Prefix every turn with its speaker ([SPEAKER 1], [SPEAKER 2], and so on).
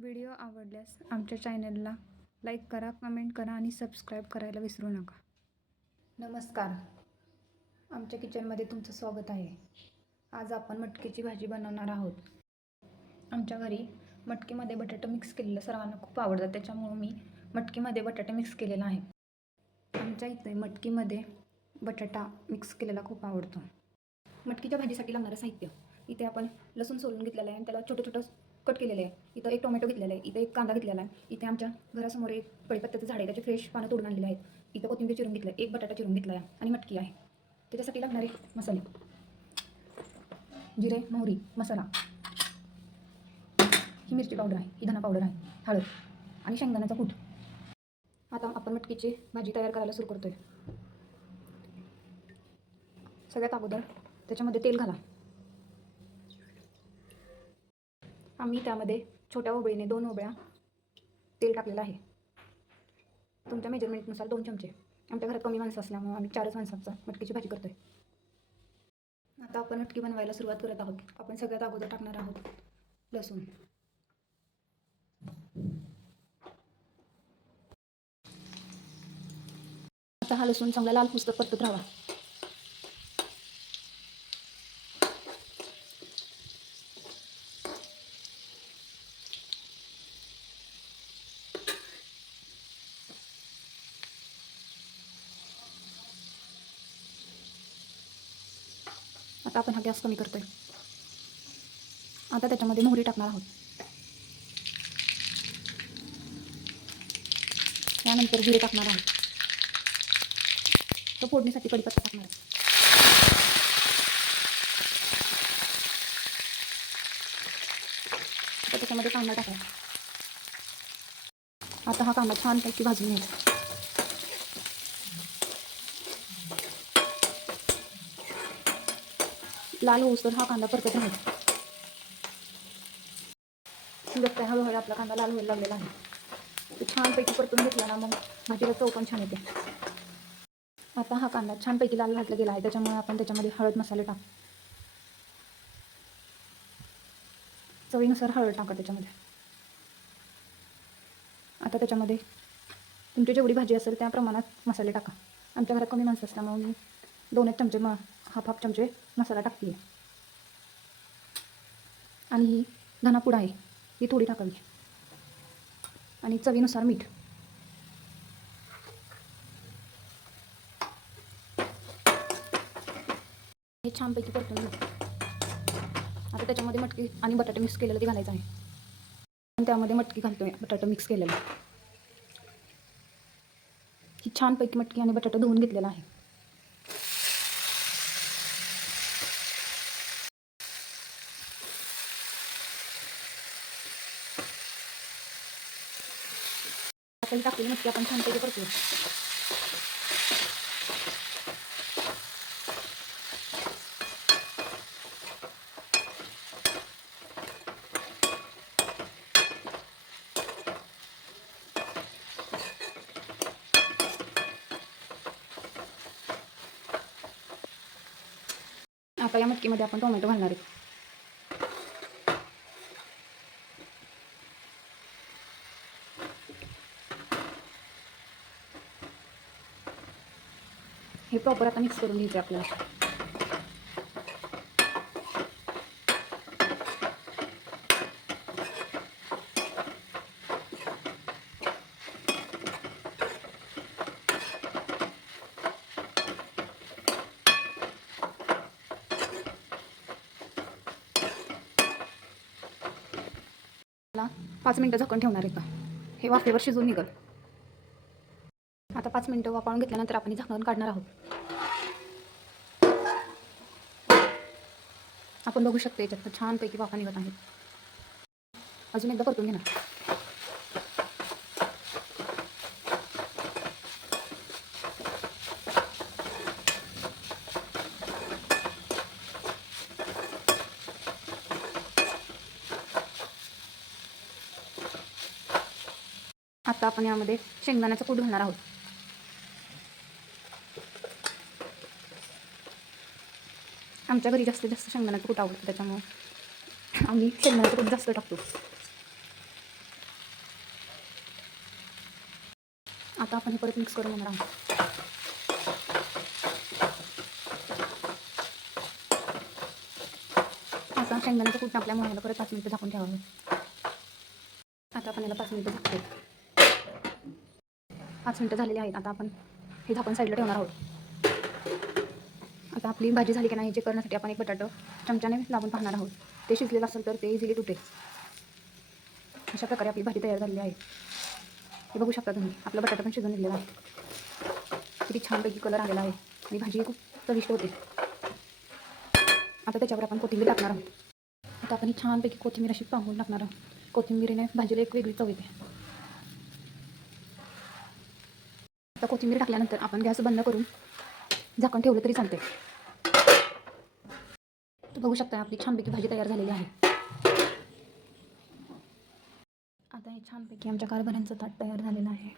[SPEAKER 1] Video आवडल्यास आमच्या चॅनलला लाईक करा कमेंट करा आणि सबस्क्राईब करायला विसरू नका. नमस्कार. आमच्या किचनमध्ये तुमचं स्वागत आहे. आज आपण मटकीची भाजी बनवणार आहोत. आमच्या घरी मटकीमध्ये बटाटा मिक्स केलेलं सर्वांना खूप आवडतं. त्याच्यामुळं मी मटकीमध्ये बटाटा मिक्स केलेला आहे. आमच्या इथे मटकीमध्ये बटाटा मिक्स केलेला खूप आवडतो. मटकीच्या भाजीसाठी लागणारं साहित्य. इथे आपण लसूण सोलून घेतलेलं आहे आणि त्याला छोटं छोटं कट केलेले आहे. इथं एक टोमॅटो घेतलेला आहे इथं एक कांदा घेतलेला आहे. इथे आमच्या घरासमोर एक कळीपत्त्याचं झाड आहे त्याचे फ्रेश पानं तोडून आणलेले आहेत. इथं कोथिंबीर चिरून घेतलं एक बटाटा चिरून घेतला आहे आणि मटकी आहे. त्याच्यासाठी लागणारे मसाले. जिरे मोहरी मसाला. ही मिरची पावडर आहे ही धना पावडर आहे हळद आणि शेंगदाण्याचा कूट. आता आपण मटकीची भाजी तयार करायला सुरू करतोय. सगळ्यात अगोदर त्याच्यामध्ये तेल घाला. आम्ही त्यामध्ये छोट्या ओबळीने दोन ओबळ्या तेल टाकलेलं आहे. तुमच्या मेजरमेंटनुसार दोन चमचे. आमच्या घरात कमी माणसं असल्यामुळे आम्ही चारच माणसांचा मटकीची भाजी करतोय. आता आपण मटकी बनवायला सुरुवात करत आहोत. आपण सगळ्यात अगोदर टाकणार आहोत लसूण. आता हा लसूण चांगला लाल पुस्तक परतत राहावा. आता आपण हा गॅस कमी करतोय. आता त्याच्यामध्ये मोहरी टाकणार आहोत. त्यानंतर जिरे टाकणार आहोत. तो फोडणीसाठी कडीपत्ता टाकणार आहे. आता त्याच्यामध्ये कांदा टाकायचा आता हा कांदा छानपैकी भाजून घ्यायचा. लाल होऊस हा कांदा परतत राहायचा बघताय हळूहळू आपला कांदा लाल व्हायला लागलेला आहे. छानपैकी परतून घेतला ना मग भाजीला चव पण छान येते. आता हा कांदा छानपैकी लाल घातला गेला आहे. त्याच्यामुळे आपण त्याच्यामध्ये हळद मसाले टाक. चवीनुसार हळद टाका त्याच्यामध्ये. आता त्याच्यामध्ये तुमची जेवढी भाजी असेल त्या प्रमाणात मसाले टाका. आमच्या घरात कमी माणसं असल्यामुळे मी दोन एक चमचे म हाफ हाफ चमचे मसाला टाकते आणि ही धनापूड आहे ही थोडी टाकावी. आणि चवीनुसार मीठ. हे छानपैकी परतून घेऊ आता त्याच्यामध्ये मटकी आणि बटाटे मिक्स केलेलं ते घालायचं आहे. आणि त्यामध्ये मटकी घालतोय बटाटा मिक्स केलेलं. ही छानपैकी मटकी आणि बटाटा धुवून घेतलेला आहे. आता ही टाकलेली मटकी आपण छानपैकी परतूया आता या मटकीमध्ये आपण टोमॅटो घालणार आहे हे प्रॉपर आता मिक्स करून घ्यायचं आपल्याला. पाच मिनटं झाकण ठेवणार आहे का? हे वाफेवर शिजून निघल. आता पाच मिनटं वापरून घेतल्यानंतर आपण झाकण काढणार आहोत. आपण बघू शकतो याच्यात छानपैकी वाफा निघत आहेत. अजून एकदा परतून घेणार. आता आपण यामध्ये शेंगदाण्याचा कूट घालणार आहोत. आमच्या घरी जास्तीत जास्त शेंगदाण्याचं कुठं आवडतं त्याच्यामुळं आम्ही शेंगदाण्याचं कुठं जास्त टाकतो. आता आपण परत मिक्स करून घेणार आहोत. आता शेंगदाण्याचं कुठं आपल्या मुलाला परत पाच मिनिटं झाकून ठेवावं. आता आपण याला पाच मिनिटं झाकतो पाच मिनटं झालेली आहेत आता आपण हे झाकून साईडला ठेवणार आहोत. आता आपली भाजी झाली की नाही जे करण्यासाठी आपण एक बटाटं चमच्याने लावून पाहणार आहोत. ते शिजलेलं असेल तर ते इझिली तुटेल. अशा प्रकारे आपली भाजी तयार झालेली आहे. हे बघू शकता तुम्ही आपला बटाटा पण शिजून दिलेला आहे. किती छानपैकी कलर आलेला आहे आणि भाजी खूप चविष्ट होते. आता त्याच्यावर आपण कोथिंबीर टाकणार आहोत. आता आपण ही छानपैकी कोथिंबीर अशी पाहून टाकणार आहोत. कोथिंबीरीने भाजीला एक वेगळी चव येते. आता कोथिंबीर टाकल्यानंतर आपण गॅस बंद करून झाकण ठेवलं तरी चालते बघू शकता आपली छानपैकी भाजी तयार झालेली आहे. आता हे छानपैकी आमच्या कारभाऱ्यांचं ताट तयार झालेलं आहे.